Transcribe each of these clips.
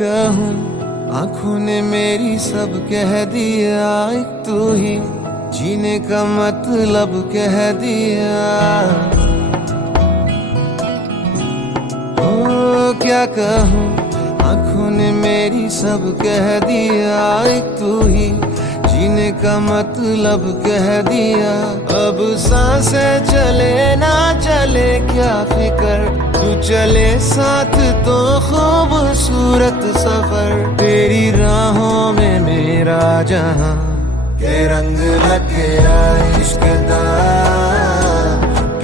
कहूँ, आंखों ने मेरी सब कह दिया, एक तू ही जीने का मतलब कह दिया। ओ क्या कहूँ, आंखों ने मेरी सब कह दिया, एक तू ही जीने का मतलब कह दिया। अब सांसें चले ना चले क्या फिकर, तू चले साथ तो खूबसूरत सफर। तेरी राहों में मेरा जहां के रंग लग गया इश्क दा,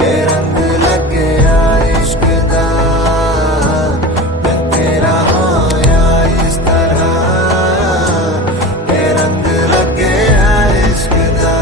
के रंग लग गया इश्क दा। मैं तेरा होया इस तरह, के रंग लग गया इश्क दा।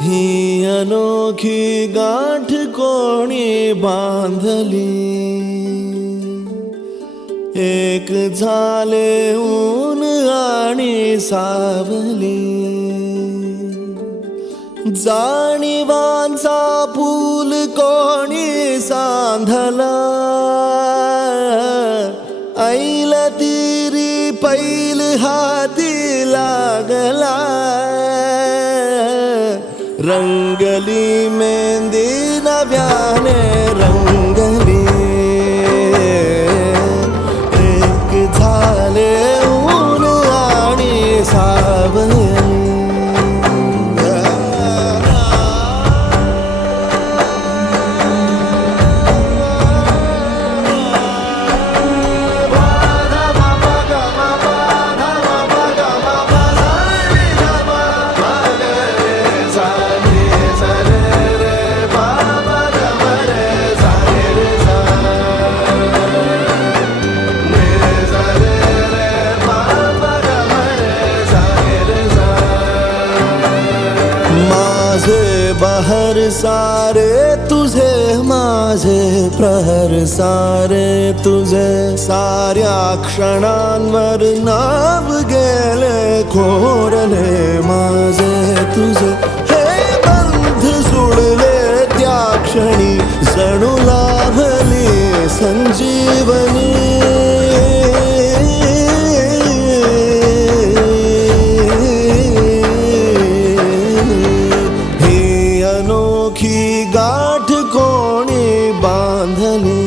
ही अनोखी गाठ कोणी बांधली, एक झाले ऊन आणि सावली। जाणीवांचा पूल कोणी सांधला, ऐल तिरी पैल हाती लागला। रंगली मेहंदी नव्याने रंगली, एक झाले ऊन आणि सावली। बहर सारे तू तुझे माझे प्रहर सारे तुझे साऱ्या क्षणांवर नाव गेले कोरले माझे तुझे हे बंध सुडले त्या क्षणी जणू लाभली संजीवनी ही अनोखी गाठ कोणी बांधली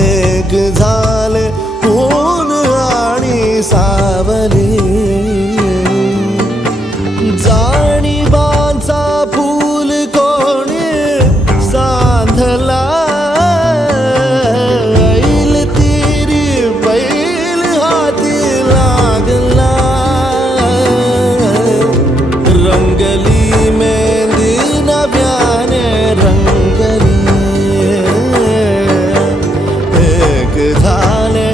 एक झाले ऊन आणि सावली जाणीवांचा फूल कोणी सांधला ऐल तिरी बैल हाती लागला रंगली मेहंदी नव्याने रंगली एक झाले